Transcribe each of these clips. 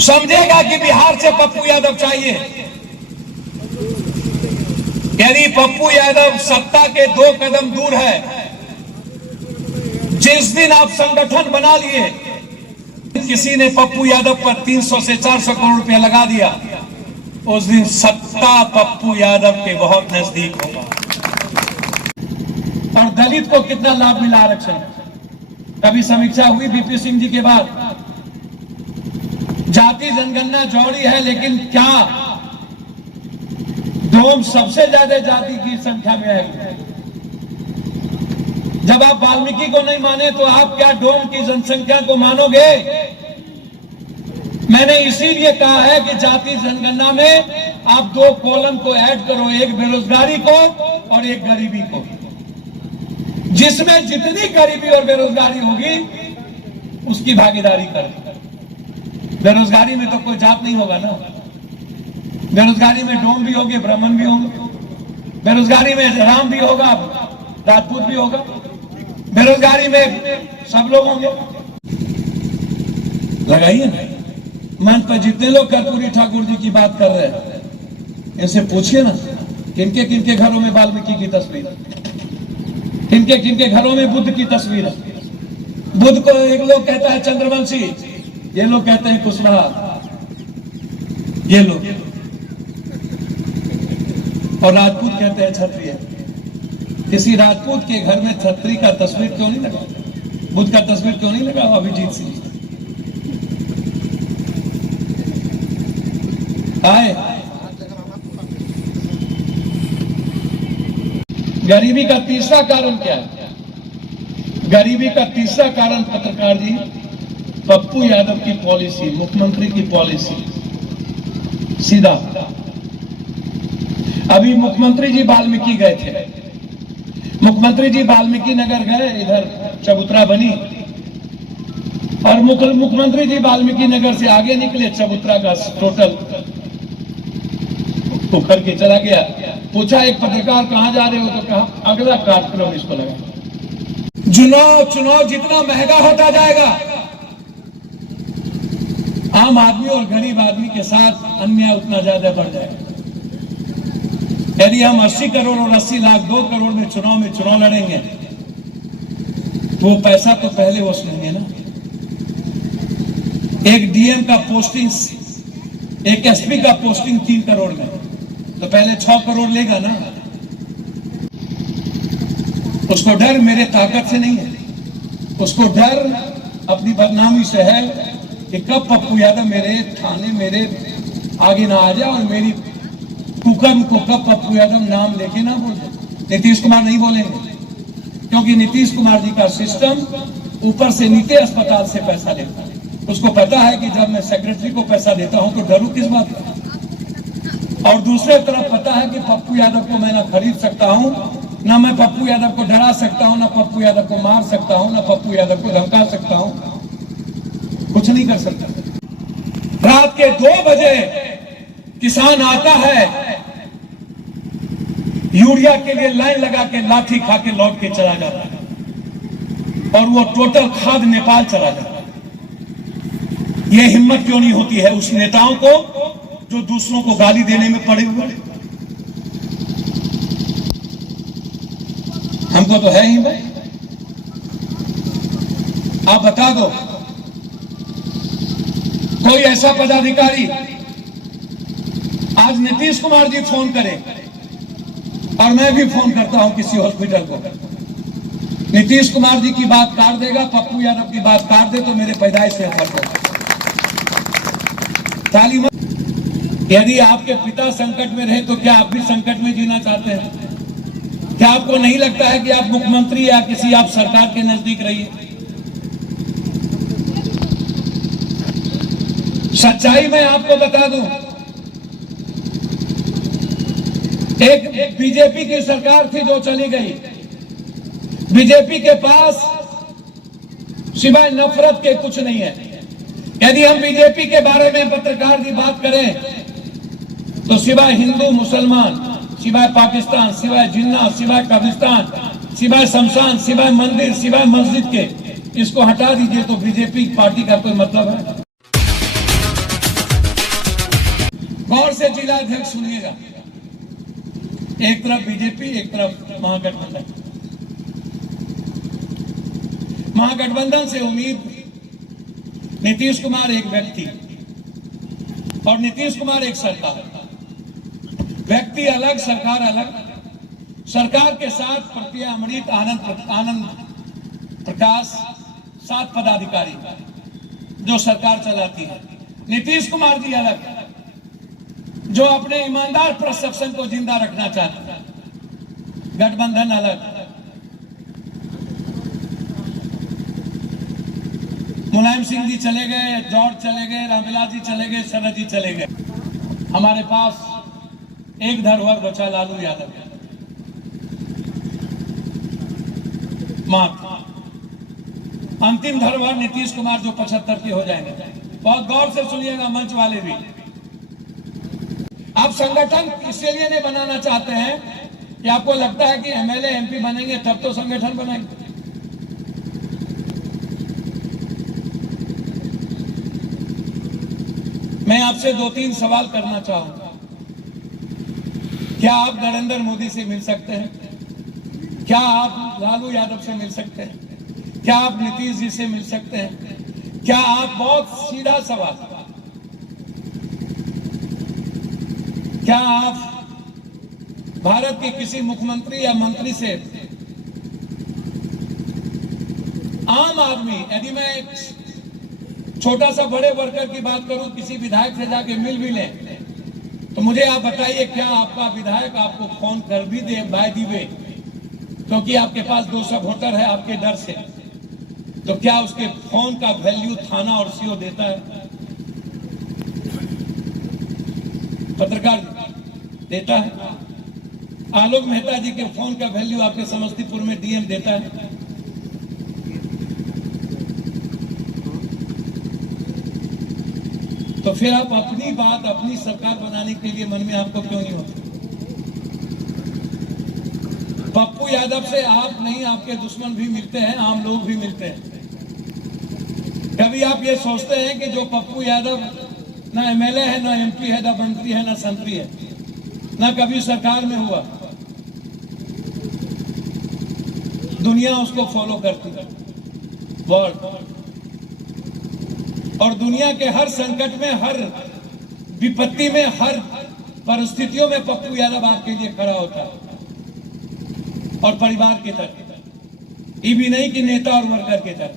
समझेगा कि बिहार से पप्पू यादव चाहिए। यदि पप्पू यादव सत्ता के 2 कदम दूर है, जिस दिन आप संगठन बना लिए, किसी ने पप्पू यादव पर 300 से 400 करोड़ रुपया लगा दिया, उस दिन सत्ता पप्पू यादव के बहुत नजदीक होगा। और दलित को कितना लाभ मिला आरक्षण? कभी समीक्षा हुई बीपी सिंह जी के बाद? जाति जनगणना जौड़ी है, लेकिन क्या डोम सबसे ज्यादा जाति की संख्या में आएगी? जब आप वाल्मीकि को नहीं माने तो आप क्या डोम की जनसंख्या को मानोगे? मैंने इसीलिए कहा है कि जाति जनगणना में आप 2 कॉलम को ऐड करो, एक बेरोजगारी को और एक गरीबी को। जिसमें जितनी गरीबी और बेरोजगारी होगी उसकी भागीदारी करें। बेरोजगारी में तो कोई जात नहीं होगा ना। बेरोजगारी में डोम भी होंगे, ब्राह्मण भी होंगे। बेरोजगारी में राम भी होगा, राजपूत भी होगा। बेरोजगारी में सब लोग होंगे। लगाइए ना मन पर। जितने लोग कर्पूरी ठाकुर जी की बात कर रहे हैं, इनसे पूछिए ना किनके किनके घरों में वाल्मीकि की तस्वीर है, किनके किनके घरों में बुद्ध की तस्वीर है। बुद्ध को एक लोग कहता है चंद्रवंशी, ये लोग कहते हैं कुशवाहा, ये लोग, और राजपूत कहते हैं क्षत्रिय। किसी राजपूत के घर में छत्री का तस्वीर क्यों नहीं लगा? बुद्ध का तस्वीर क्यों नहीं लगा? अभिजीत सिंह आए। गरीबी का तीसरा कारण क्या है? गरीबी का तीसरा कारण पत्रकार जी, पप्पू यादव की पॉलिसी, मुख्यमंत्री की पॉलिसी। सीधा अभी मुख्यमंत्री जी वाल्मीकि गए थे। मुख्यमंत्री जी वाल्मीकि नगर गए, इधर चबूतरा बनी, और मुख्यमंत्री जी वाल्मीकि नगर से आगे निकले, चबूतरा का टोटल उखड़ के चला गया। पूछा एक पत्रकार कहां जा रहे हो, तो कहा अगला कार्यक्रम इसको लगा। चुनाव जितना महंगा होता जाएगा, आम आदमी और गरीब आदमी के साथ अन्याय उतना ज्यादा बढ़ जाएगा। यदि हम 80 करोड़ और 80 लाख 2 करोड़ में चुनाव लड़ेंगे, तो वो पैसा तो पहले वसूलेंगे ना। एक डीएम का पोस्टिंग, एक एसपी का पोस्टिंग 3 करोड़ में, तो पहले 6 करोड़ लेगा ना। उसको डर मेरे ताकत से नहीं है, उसको डर अपनी बदनामी से है कि कब पप्पू यादव मेरे थाने, मेरे आगे ना आ जाए, और मेरी कुकर्म को कब पप्पू यादव नाम लेके ना बोल दे। नीतीश कुमार नहीं बोलेंगे, क्योंकि नीतीश कुमार जी का सिस्टम ऊपर से नीचे अस्पताल से पैसा लेता है। उसको पता है कि जब मैं सेक्रेटरी को पैसा देता हूं तो डरू किस बात का। और दूसरे तरफ पता है कि पप्पू यादव को मैं ना खरीद सकता हूं, ना मैं पप्पू यादव को डरा सकता हूं, ना पप्पू यादव को मार सकता हूं, ना पप्पू यादव को धमका सकता हूं। कुछ नहीं कर सकता। रात के 2 बजे किसान आता है, यूरिया के लिए लाइन लगा के लाठी खा के लौट के चला जाता है, और वो टोटल खाद नेपाल चला जाता है। ये हिम्मत क्यों नहीं होती है उस नेताओं को जो दूसरों को गाली देने में पड़े हुए? हमको तो है ही भाई। आप बता दो कोई ऐसा पदाधिकारी, आज नीतीश कुमार जी फोन करें, और मैं भी फोन करता हूं किसी हॉस्पिटल को, नीतीश कुमार जी की बात काट देगा, पप्पू यादव की बात काट दे तो मेरे पैदाइश से फर्क होगा। ताली मत। यदि आपके पिता संकट में रहे तो क्या आप भी संकट में जीना चाहते हैं? क्या आपको नहीं लगता है कि आप मुख्यमंत्री या किसी आप सरकार के नजदीक रहिए? सच्चाई मैं आपको बता दूं, एक बीजेपी की सरकार थी जो चली गई। बीजेपी के पास सिवाय नफरत के कुछ नहीं है। यदि हम बीजेपी के बारे में पत्रकार की बात करें तो सिवाय हिंदू मुसलमान, सिवाय पाकिस्तान, सिवाय जिन्ना, सिवाय कब्रिस्तान, सिवाय शमशान, सिवाय मंदिर, सिवाय मस्जिद के, इसको हटा दीजिए तो बीजेपी पार्टी का कोई मतलब है? गौर से जिला अध्यक्ष सुनिएगा, एक तरफ बीजेपी, एक तरफ महागठबंधन। महागठबंधन से उम्मीद नीतीश कुमार एक व्यक्ति और नीतीश कुमार एक सरकार। व्यक्ति अलग, सरकार अलग। सरकार के साथ प्रतिया अमृत, आनंद प्रकाश, 7 पदाधिकारी जो सरकार चलाती है। नीतीश कुमार जी अलग, जो अपने ईमानदार प्रशासन को जिंदा रखना चाहते हैं। गठबंधन अलग। मुलायम सिंह जी चले गए, जॉर्ज चले गए, रामविलास जी चले गए, शरद जी चले गए। हमारे पास एक धरोहर बचा, लालू यादव। अंतिम धरोहर नीतीश कुमार जो 75 के हो जाएंगे। बहुत गौर से सुनिएगा, मंच वाले भी। आप संगठन इसलिए नहीं बनाना चाहते हैं कि आपको लगता है कि एमएलए एमपी बनेंगे तब तो संगठन बनाएंगे। मैं आपसे 2-3 सवाल करना चाहूंगा। क्या आप नरेंद्र मोदी से मिल सकते हैं? क्या आप लालू यादव से मिल सकते हैं? क्या आप नीतीश जी से मिल सकते हैं? क्या आप, बहुत सीधा सवाल, क्या आप भारत के किसी मुख्यमंत्री या मंत्री से, आम आदमी, यदि मैं छोटा सा बड़े वर्कर की बात करूं, किसी विधायक से जाके मिल भी लें, तो मुझे आप बताइए, क्या आपका विधायक आपको फोन कर भी दे बाय दी वे, क्योंकि आपके पास 200 वोटर है आपके डर से, तो क्या उसके फोन का वैल्यू थाना और सीओ देता है? पत्रकार देता है? आलोक मेहता जी के फोन का वैल्यू आपके समस्तीपुर में डीएम देता है? तो फिर आप अपनी बात, अपनी सरकार बनाने के लिए मन में आपको क्यों नहीं होता? पप्पू यादव से आप नहीं, आपके दुश्मन भी मिलते हैं, आम लोग भी मिलते हैं। कभी आप ये सोचते हैं कि जो पप्पू यादव ना एमएलए है, ना एमपी है, ना मंत्री है, ना संतरी है, ना कभी सरकार में हुआ, दुनिया उसको फॉलो करती है, वर्ल्ड। और दुनिया के हर संकट में, हर विपत्ति में, हर परिस्थितियों में पप्पू यादव आपके लिए खड़ा होता है, और परिवार की तरह। ये भी नहीं कि नेता और वर्कर की तरह।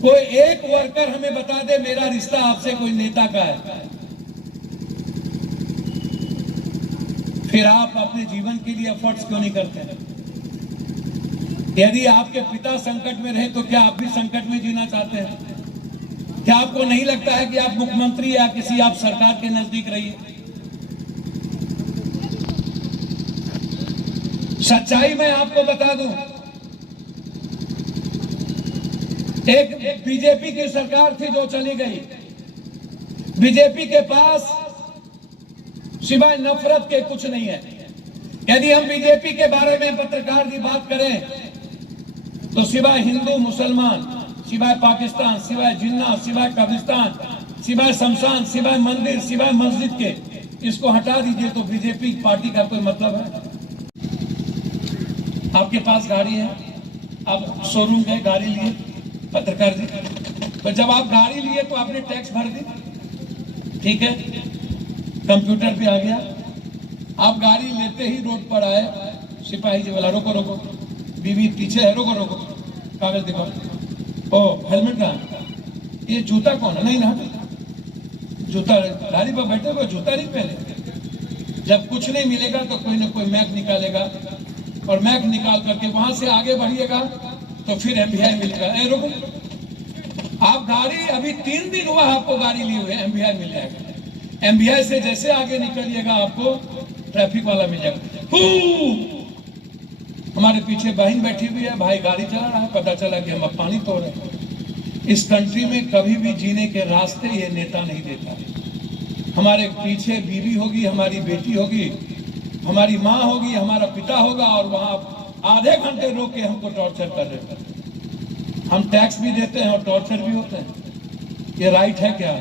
कोई एक वर्कर हमें बता दे मेरा रिश्ता आपसे कोई नेता का है, फिर आप अपने जीवन के लिए एफर्ट्स क्यों नहीं करते? यदि आपके पिता संकट में रहे तो क्या आप भी संकट में जीना चाहते हैं? क्या आपको नहीं लगता है कि आप मुख्यमंत्री या किसी आप सरकार के नजदीक रहिए? सच्चाई मैं आपको बता दूं, एक बीजेपी की सरकार थी जो चली गई। बीजेपी के पास सिवाय नफरत के कुछ नहीं है। यदि हम बीजेपी के बारे में पत्रकार की बात करें तो सिवाय हिंदू मुसलमान, सिवाय पाकिस्तान, सिवाय जिन्ना, सिवाय कब्रिस्तान, सिवाय शमशान, सिवाय मंदिर, सिवाय मस्जिद के, इसको हटा दीजिए तो बीजेपी पार्टी का कोई मतलब है? आपके पास गाड़ी है, आप शोरूम गए, गाड़ी लिए, पत्रकार जी, तो जब आप गाड़ी लिए तो आपने टैक्स भर दी, ठीक है, कंप्यूटर पे आ गया। आप गाड़ी लेते ही रोड पर आए, सिपाही जी बोला रोको रोको, बीवी पीछे है, रोको रोको, कागज दिखाओ। ओ हेलमेट कहाँ? ये जूता कौन है? नहीं ना, जूता गाड़ी पर बैठे हुए जूता नहीं पहने। जब कुछ नहीं मिलेगा तो कोई ना कोई मैक निकालेगा, और मैक निकाल करके वहां से आगे बढ़िएगा तो फिर एमवीआई मिलेगा। ए रुको, आप गाड़ी अभी 3 दिन हुआ आपको गाड़ी लिए हुए, एमवीआई मिल जाएगा। एमवीआई से जैसे आगे निकलिएगा आपको ट्रैफिक वाला मिल जाएगा। हमारे पीछे बहन बैठी हुई है, भाई गाड़ी चला रहा है, पता चला कि हम अब पानी तोड़ रहे हैं। इस कंट्री में कभी भी जीने के रास्ते ये नेता नहीं देता। हमारे पीछे बीवी होगी, हमारी बेटी होगी, हमारी माँ होगी, हमारा पिता होगा, और वहां आधे घंटे रोक के हमको टॉर्चर कर रहे हैं। हम टैक्स भी देते हैं और टॉर्चर भी होते हैं। ये राइट है क्या?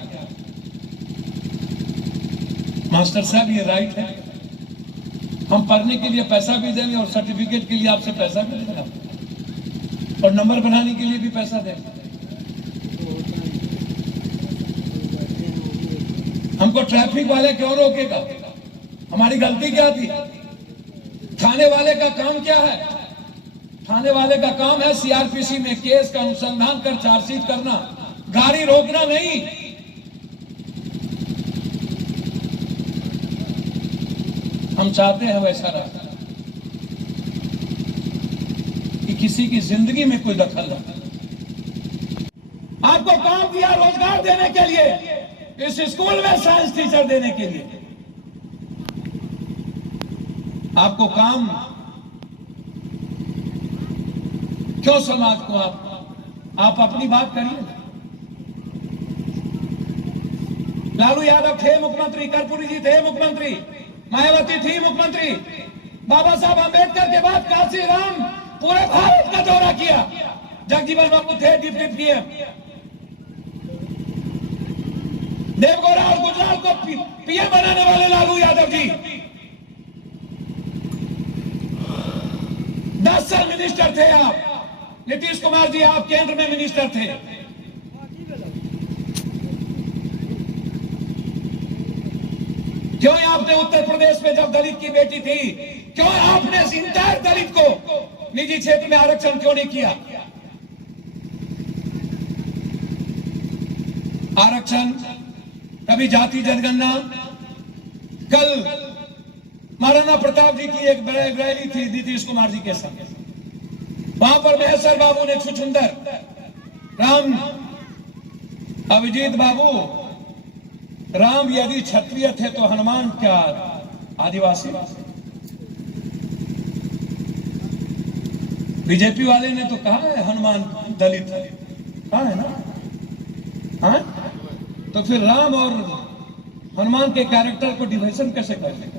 मास्टर साहब ये राइट है? हम पढ़ने के लिए पैसा भी देंगे और सर्टिफिकेट के लिए आपसे पैसा भी लेंगे और नंबर बनाने के लिए भी पैसा देंगे। हमको ट्रैफिक वाले क्यों रोकेगा? हमारी गलती क्या थी? थाने वाले का काम क्या है? थाने वाले का काम है सीआरपीसी में केस का अनुसंधान कर चार्जशीट करना, गाड़ी रोकना नहीं। हम चाहते हैं वैसा रास्ता कि किसी की जिंदगी में कोई दखल न। आपको काम दिया रोजगार देने के लिए, इस स्कूल में साइंस टीचर देने के लिए। आपको काम क्यों समाज को आप अपनी बात करिए। लालू यादव थे मुख्यमंत्री, कर्पूरी जी थे मुख्यमंत्री, मायावती थी मुख्यमंत्री, बाबा साहब अंबेडकर के बाद काशी राम पूरे भारत का दौरा किया, जगजीवन बाबू थे डिप्टी पीएम, देवगौड़ा और गुजरात को पीएम बनाने वाले लालू यादव जी 10 साल मिनिस्टर थे आप। नीतीश कुमार जी आप केंद्र में मिनिस्टर थे। क्यों आपने उत्तर प्रदेश में जब दलित की बेटी थी, क्यों आपने इंटायर दलित को निजी क्षेत्र में आरक्षण क्यों नहीं किया? आरक्षण, कभी जाति जनगणना। कल महाराणा प्रताप जी की एक रैली थी नीतीश कुमार जी के साथ, वहां पर महेश्वर बाबू ने छुछुंदर राम, अभिजीत बाबू, राम यदि क्षत्रिय थे तो हनुमान क्या आदिवासी? बीजेपी वाले ने तो कहा है हनुमान दलित है, कहा है ना? हाँ, तो फिर राम और हनुमान के कैरेक्टर को डिविजन कैसे कर लेगा?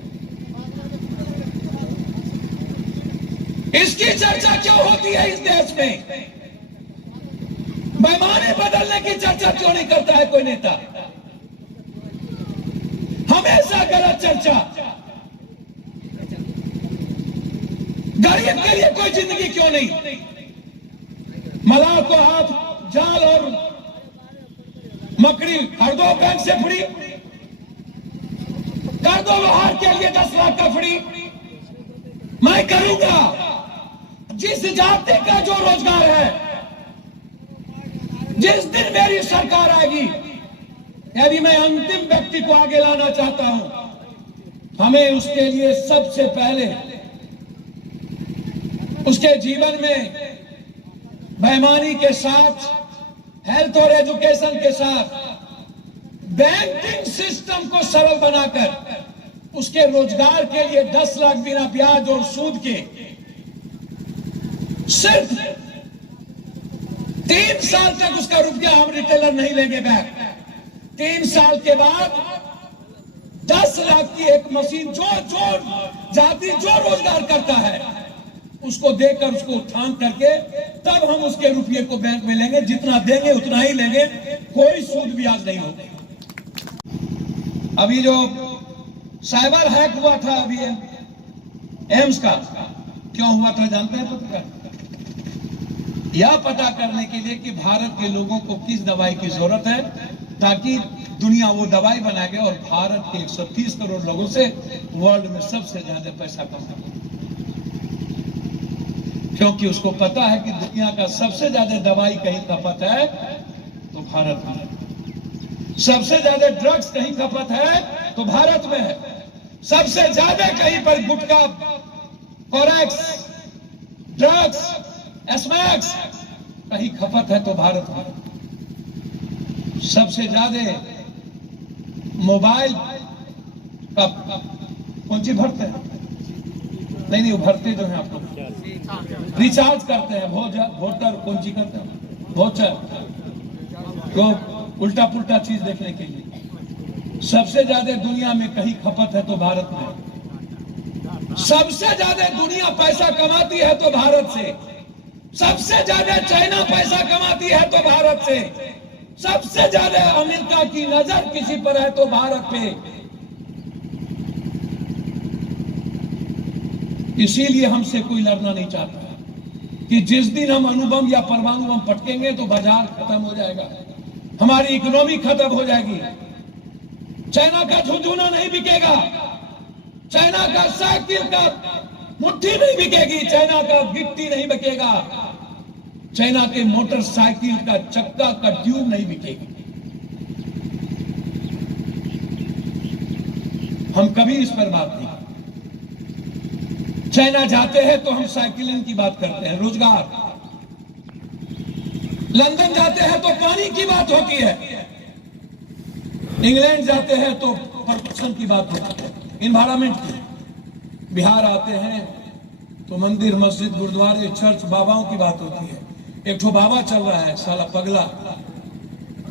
इसकी चर्चा क्यों होती है इस देश में? पैमाने बदलने की चर्चा क्यों नहीं करता है कोई नेता? हमेशा गलत चर्चा। गरीब के लिए कोई जिंदगी क्यों नहीं? मलाह को आप जाल और मकड़ी हर दो बैंक से फ्री कर दो, लोहार के लिए 10 लाख का फ्री। मैं करूंगा जिस जाति का जो रोजगार है, जिस दिन मेरी सरकार आएगी, यदि मैं अंतिम व्यक्ति को आगे लाना चाहता हूं, हमें उसके लिए सबसे पहले उसके जीवन में बेईमानी के साथ, हेल्थ और एजुकेशन के साथ, बैंकिंग सिस्टम को सरल बनाकर उसके रोजगार के लिए 10 लाख बिना ब्याज और सूद के सिर्फ 3 साल तक उसका रुपया हम रिटेलर नहीं लेंगे बैक। 3 साल के बाद 10 लाख की एक मशीन जो जाति जो रोजगार करता है उसको देकर उसको उत्थान करके तब हम उसके रुपये को बैंक में लेंगे। जितना देंगे उतना ही लेंगे, कोई सूद ब्याज नहीं होगा। अभी जो साइबर हैक हुआ था अभी एम्स का, क्यों हुआ था जानते हैं पत्रकार? यह पता करने के लिए कि भारत के लोगों को किस दवाई की जरूरत है, ताकि दुनिया वो दवाई बनाएगा और भारत के 130 करोड़ लोगों से वर्ल्ड में सबसे ज्यादा पैसा कमाएगा। क्योंकि उसको पता है कि दुनिया का सबसे ज्यादा दवाई कहीं खपत है तो भारत में है, सबसे ज्यादा ड्रग्स कहीं खपत है तो भारत में है, सबसे ज्यादा कहीं पर गुटखा, कोरेक्स, ड्रग्स, एस्मैक्स कहीं खपत है तो भारत में। सबसे ज्यादा मोबाइल का कौन सी भरते हैं? नहीं भरते जो है आप लोग रिचार्ज करते हैं, वोटर कौन सी करते हैं, वोचर, तो उल्टा पुल्टा चीज देखने के लिए। सबसे ज्यादा दुनिया में कहीं खपत है तो भारत में। सबसे ज्यादा दुनिया पैसा कमाती है तो भारत से। सबसे ज्यादा चाइना पैसा कमाती है तो भारत से। सबसे ज्यादा अमेरिका की नजर किसी पर है तो भारत पे। इसीलिए हमसे कोई लड़ना नहीं चाहता कि जिस दिन हम अणुबम या परमाणु बम पटकेंगे तो बाजार खत्म हो जाएगा, हमारी इकोनॉमी खत्म हो जाएगी। चाइना का झुंझुना नहीं बिकेगा, चाइना का साइकिल का मुट्ठी नहीं बिकेगी, चाइना का गिट्टी नहीं बिकेगा, चाइना के मोटरसाइकिल का चक्का का ट्यूब नहीं बिकेगी। हम कभी इस पर बात नहीं। चाइना जाते हैं तो हम साइकिलिंग की बात करते हैं, रोजगार। लंदन जाते हैं तो पानी की बात होती है, इंग्लैंड जाते हैं तो प्रदूषण की बात होती है, इन्वायरमेंट की। बिहार आते हैं तो मंदिर, मस्जिद, गुरुद्वारे, चर्च, बाबाओं की बात होती है। एक ठो बाबा चल रहा है साला पगला,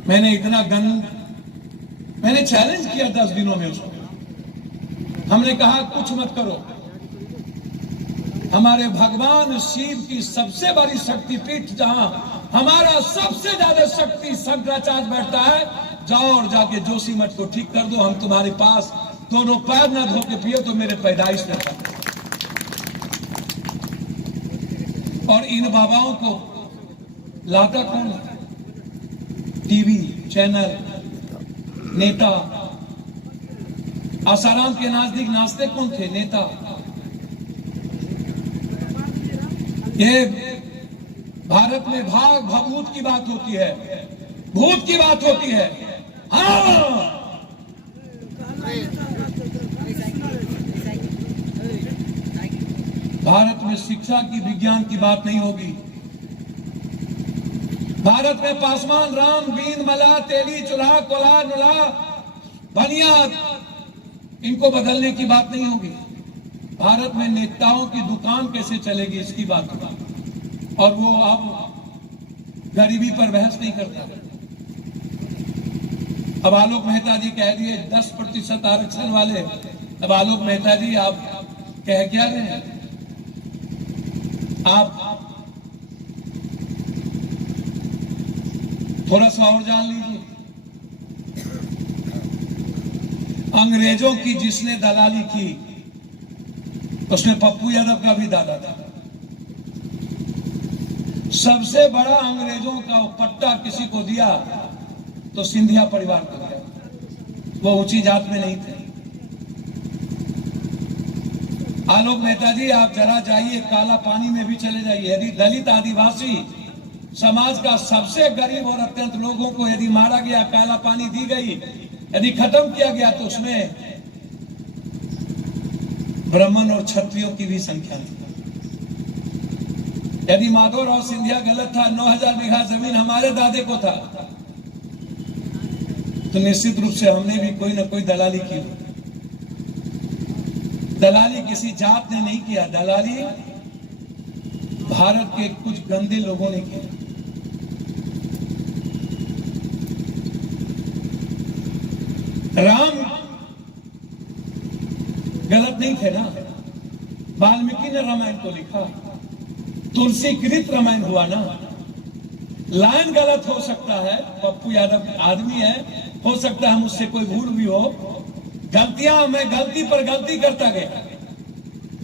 मैंने इतना मैंने चैलेंज किया 10 दिनों में उसको। हमने कहा कुछ मत करो, हमारे भगवान शिव की सबसे बड़ी शक्तिपीठ जहां हमारा सबसे ज्यादा शक्ति शंकराचार्य बैठता है, जाओ और जाके जोशी मठ को ठीक कर दो, हम तुम्हारे पास दोनों पैर न धो के पिए तो मेरे पैदाइश में था। और इन बाबाओं को लाता कौन? टीवी चैनल, नेता। आसाराम के नजदीक नाचते कौन थे? नेता। ये भारत में भाग भभूत की बात होती है, भूत की बात होती है। हाँ, भारत में शिक्षा की, विज्ञान की बात नहीं होगी। भारत में पासवान, राम, बीन, मला, तेली, चुल्हा, कोल्हा, नुल्हा, बनिया, इनको बदलने की बात नहीं होगी। भारत में नेताओं की दुकान कैसे चलेगी इसकी बात होगी। और वो अब गरीबी पर बहस नहीं करता। अब आलोक मेहता जी कह दिए 10% आरक्षण वाले। अब आलोक मेहता जी आप कह क्या रहे हैं? आप थोड़ा सा और जान लीजिए। अंग्रेजों की जिसने दलाली की उसमें पप्पू यादव का भी दादा था। सबसे बड़ा अंग्रेजों का पट्टा किसी को दिया तो सिंधिया परिवार को दिया। वो ऊंची जात में नहीं थे। आलोक मेहता जी आप जरा जाइए, काला पानी में भी चले जाइए। यदि दलित आदिवासी समाज का सबसे गरीब और अत्यंत लोगों को यदि मारा गया, काला पानी दी गई, यदि खत्म किया गया तो उसमें ब्राह्मण और क्षत्रियों की भी संख्या थी। यदि माधवराव सिंधिया गलत था, 9000 बीघा जमीन हमारे दादे को था, तो निश्चित रूप से हमने भी कोई ना कोई दलाली की। दलाली किसी जात ने नहीं किया, दलाली भारत के कुछ गंदे लोगों ने की। राम गलत नहीं थे ना, वाल्मीकि ने रामायण को लिखा, तुलसी कृत रामायण हुआ ना। लाइन गलत हो सकता है, पप्पू यादव आदमी है, हो सकता है मुझसे कोई भूल भी हो, गलतियां, मैं गलती पर गलती करता गया।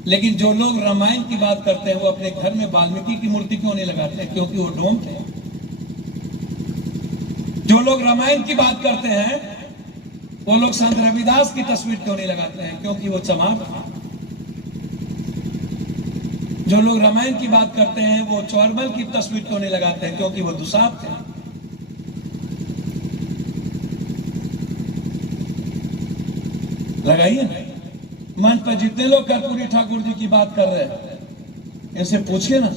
लेकिन जो लोग रामायण की बात करते हैं वो अपने घर में वाल्मीकि की मूर्ति क्यों नहीं लगाते? क्योंकि वो डोम थे। जो लोग रामायण की बात करते हैं वो लोग संत रविदास की तस्वीर क्यों नहीं लगाते हैं? क्योंकि वो चमार था। जो लोग रामायण की बात करते हैं वो चौरबल की तस्वीर क्यों नहीं लगाते हैं? क्योंकि वो दुसाप थे। लगाइए ना। मंच पर जितने लोग कर्पूरी ठाकुर जी की बात कर रहे हैं, इनसे पूछिए ना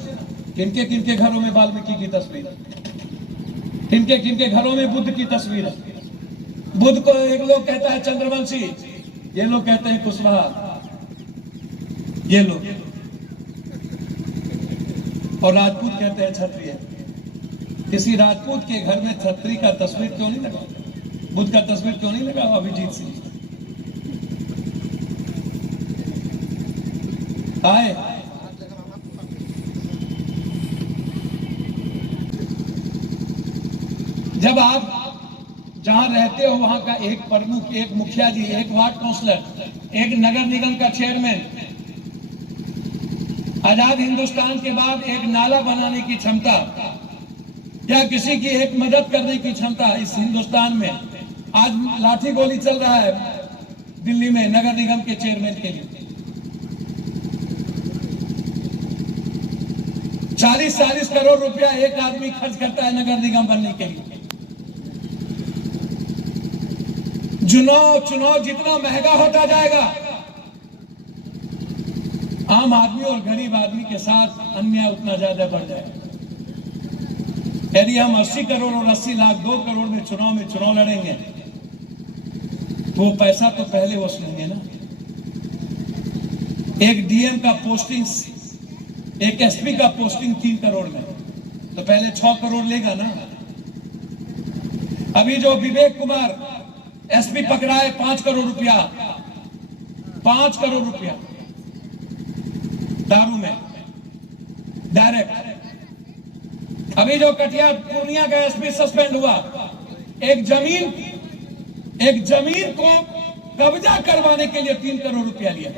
किनके किनके घरों में वाल्मीकि की तस्वीर है, किनके किनके घरों में बुद्ध की तस्वीर है। बुद्ध को एक लोग कहता है चंद्रवंशी, ये लोग कहते हैं कुशवाहा, ये लोग, और राजपूत कहते हैं क्षत्रिय। किसी राजपूत के घर में क्षत्रिय का तस्वीर क्यों नहीं लगा? बुद्ध का तस्वीर क्यों नहीं लगा? अभिजीत सिंह आए। जब आप जहां रहते हो वहां का एक प्रमुख, एक मुखिया जी, एक वार्ड काउंसलर, एक नगर निगम का चेयरमैन आजाद हिंदुस्तान के बाद एक नाला बनाने की क्षमता या किसी की एक मदद करने की क्षमता इस हिंदुस्तान में आज लाठी गोली चल रहा है दिल्ली में नगर निगम के चेयरमैन के लिए। 40-40 करोड़ रुपया एक आदमी खर्च करता है नगर निगम बनने के लिए। चुनाव जितना महंगा होता जाएगा, आम आदमी और गरीब आदमी के साथ अन्याय उतना ज्यादा बढ़ जाएगा। यदि हम 80 करोड़ और 80 लाख 2 करोड़ में चुनाव लड़ेंगे तो वो पैसा तो पहले वसूलेंगे ना। एक डीएम का पोस्टिंग, एक एसपी का पोस्टिंग 3 करोड़ में, तो पहले 6 करोड़ लेगा ना। अभी जो विवेक कुमार एसपी पकड़ा है 5 करोड़ रुपया, 5 करोड़ रुपया दारू में डायरेक्ट। अभी जो कटिहार पूर्णिया का एसपी सस्पेंड हुआ, एक जमीन को कब्जा करवाने के लिए 3 करोड़ रुपया लिया।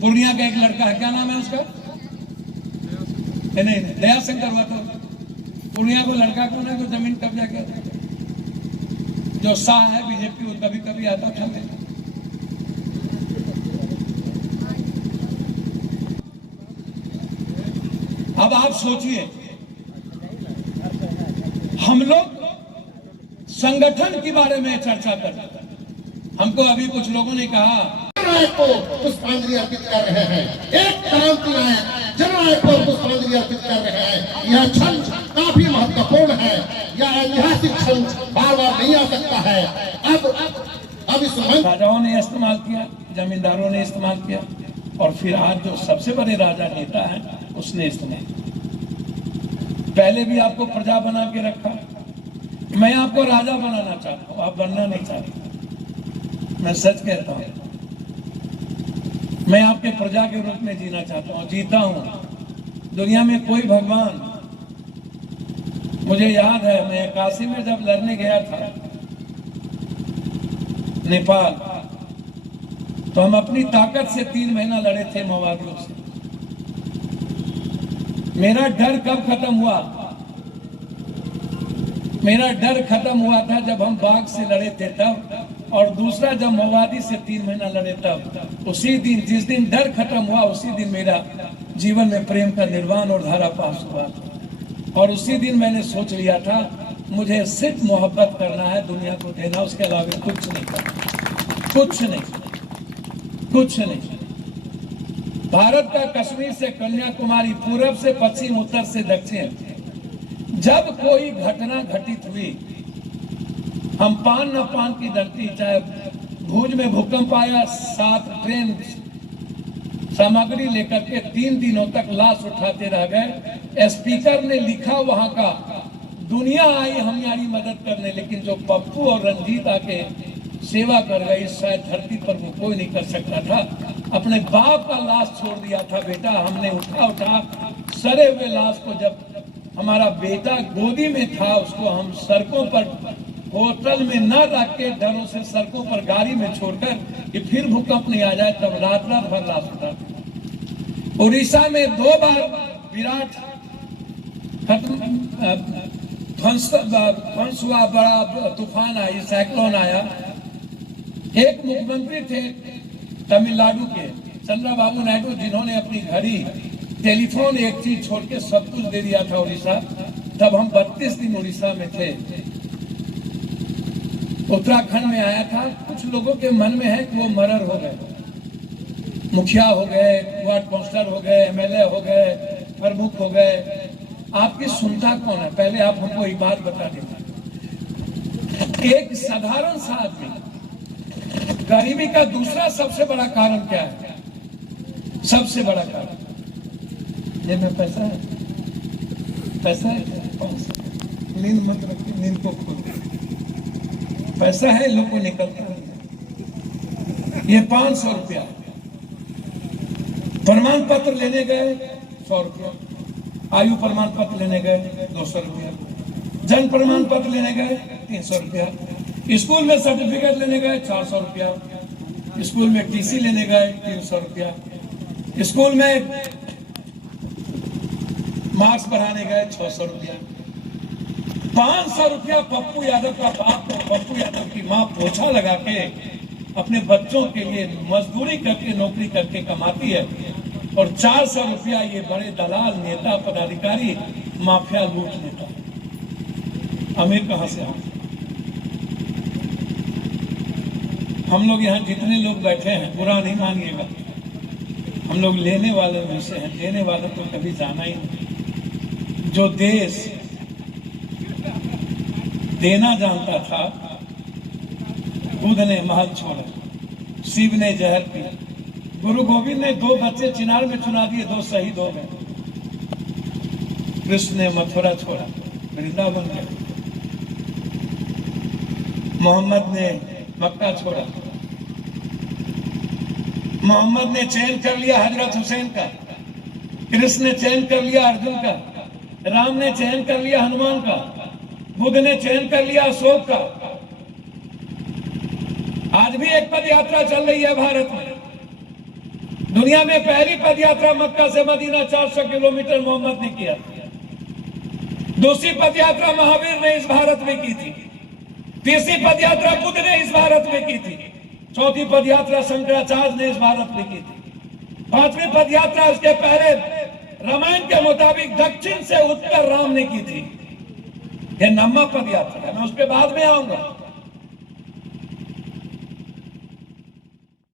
पूर्णिया का एक लड़का है, क्या नाम है उसका? नहीं, दया शंकर हुआ था। पूर्णिया को लड़का कौन है जो जमीन कब्जा किया? जो शाह है बीजेपी, वो कभी कभी आता था। अब आप सोचिए, हम लोग संगठन के बारे में चर्चा कर, हमको अभी कुछ लोगों ने कहा को पुष्पांजलि अर्पित कर रहे हैं, एक क्रांति नायक जननायक को पुष्पांजलि अर्पित कर रहे हैं। यह क्षण काफी महत्वपूर्ण है, यह ऐतिहासिक क्षण बार बार नहीं आ सकता है। अब इस राजाओं ने इस्तेमाल किया, जमींदारों ने इस्तेमाल किया, और फिर आज जो सबसे बड़े राजा नेता है उसने इस्तेमाल। पहले भी आपको प्रजा बना के रखा, मैं आपको राजा बनाना चाहता हूं, आप बनना नहीं चाहते। मैं सच कहता हूं, मैं आपके प्रजा के रूप में जीना चाहता हूं, जीता हूं। दुनिया में कोई भगवान, मुझे याद है मैं काशी में जब लड़ने गया था नेपाल, तो हम अपनी ताकत से 3 महीना लड़े थे माओवादियों से। मेरा डर कब खत्म हुआ? मेरा डर खत्म हुआ था जब हम बाघ से लड़े थे तब, और दूसरा जब माओवादी से 3 महीना लड़े तब। उसी दिन, जिस दिन डर खत्म हुआ, उसी दिन मेरा जीवन में प्रेम का निर्वाण और धारा पास हुआ। और उसी दिन मैंने सोच लिया था मुझे सिर्फ मोहब्बत करना है, दुनिया को देना, उसके अलावा कुछ नहीं करना, कुछ नहीं। भारत का कश्मीर से कन्याकुमारी, पूरब से पश्चिम, उत्तर से दक्षिण, जब कोई घटना घटित हुई, हम पान न पान की धरती, चाहे भुज में भूकंप आया, 7 ट्रेन सामग्री लेकर के 3 दिनों तक लाश उठाते रह गए। स्पीकर ने लिखा वहां का, दुनिया आई हमारी मदद करने, लेकिन जो पप्पू और रंजीत आके सेवा कर गई, शायद धरती पर वो कोई नहीं कर सकता था। अपने बाप का लाश छोड़ दिया था बेटा, हमने उठा सड़े हुए लाश को, जब हमारा बेटा गोदी में था, उसको हम सड़कों पर, होटल में न रख के डरों से सड़कों पर गाड़ी में छोड़कर कि फिर भूकंप नहीं आ जाए, तब रात भर लाश उठा। उड़ीसा में 2 बार विराट ध्वंस हुआ, बड़ा तूफान आई, साइक्लोन आया। एक मुख्यमंत्री थे तमिलनाडु के, चंद्रबाबू नायडू, जिन्होंने अपनी घड़ी, टेलीफोन, एक चीज छोड़ के सब कुछ दे दिया था उड़ीसा। तब हम 32 दिन उड़ीसा में थे। उत्तराखंड में आया था। कुछ लोगों के मन में है कि वो मर्डर हो गए, मुखिया हो गए, वार्ड काउंसलर हो गए, एमएलए हो गए, प्रमुख हो गए। आपकी सुनता कौन है? पहले आप हमको एक बात बता दीजिए। एक साधारण सा आदमी, गरीबी का दूसरा सबसे बड़ा कारण क्या है? सबसे बड़ा कारण ये में पैसा है। पैसा है, नींद मत रखिए, नींद को खोल, पैसा है, लोग को निकलता है। ये 500 रुपया। प्रमाण पत्र लेने गए 100 रुपया, आयु प्रमाण पत्र लेने गए 200 रुपया, जन्म प्रमाण पत्र लेने गए 300 रुपया, स्कूल में सर्टिफिकेट लेने गए 400 रुपया, स्कूल में टीसी लेने गए 300 रुपया, स्कूल में मार्क्स बढ़ाने गए 600 रुपया, 500 रुपया पप्पू यादव का बाप और पप्पू यादव की माँ पोछा लगा के अपने बच्चों के लिए मजदूरी करके नौकरी करके कमाती है, और 400 रुपया ये बड़े दलाल नेता पदाधिकारी माफिया लूट लेता है। अमीर कहां से आए? हम लोग यहाँ जितने लोग बैठे हैं, बुरा नहीं मानिएगा, हम लोग लेने वाले में से हैं, देने वालों को कभी जाना ही नहीं। जो देश देना जानता था, बुद्ध ने महल छोड़ा, शिव ने जहर पी, गुरु गोविंद ने 2 बच्चे चिनार में चुना दिए, 2 शहीद हो गए, कृष्ण ने मथुरा छोड़ा, वृंदावन गए, मोहम्मद ने मक्का छोड़ा, मोहम्मद ने चयन कर लिया हजरत हुसैन का, कृष्ण ने चयन कर लिया अर्जुन का, राम ने चयन कर लिया हनुमान का, बुद्ध ने चयन कर लिया अशोक का। आज भी एक पद यात्रा चल रही है भारत में। दुनिया में पहली पद यात्रा मक्का से मदीना 400 किलोमीटर मोहम्मद ने किया। दूसरी पद यात्रा महावीर ने इस भारत में की थी। तीसरी पद यात्रा बुद्ध ने इस भारत में की थी। चौथी पद यात्रा शंकराचार्य ने इस भारत में की थी। 5वीं पद यात्रा उसके पहले रामायण के मुताबिक दक्षिण से उत्तर राम ने की थी। यह 9वां पद यात्रा है, मैं उस पर बाद में आऊंगा।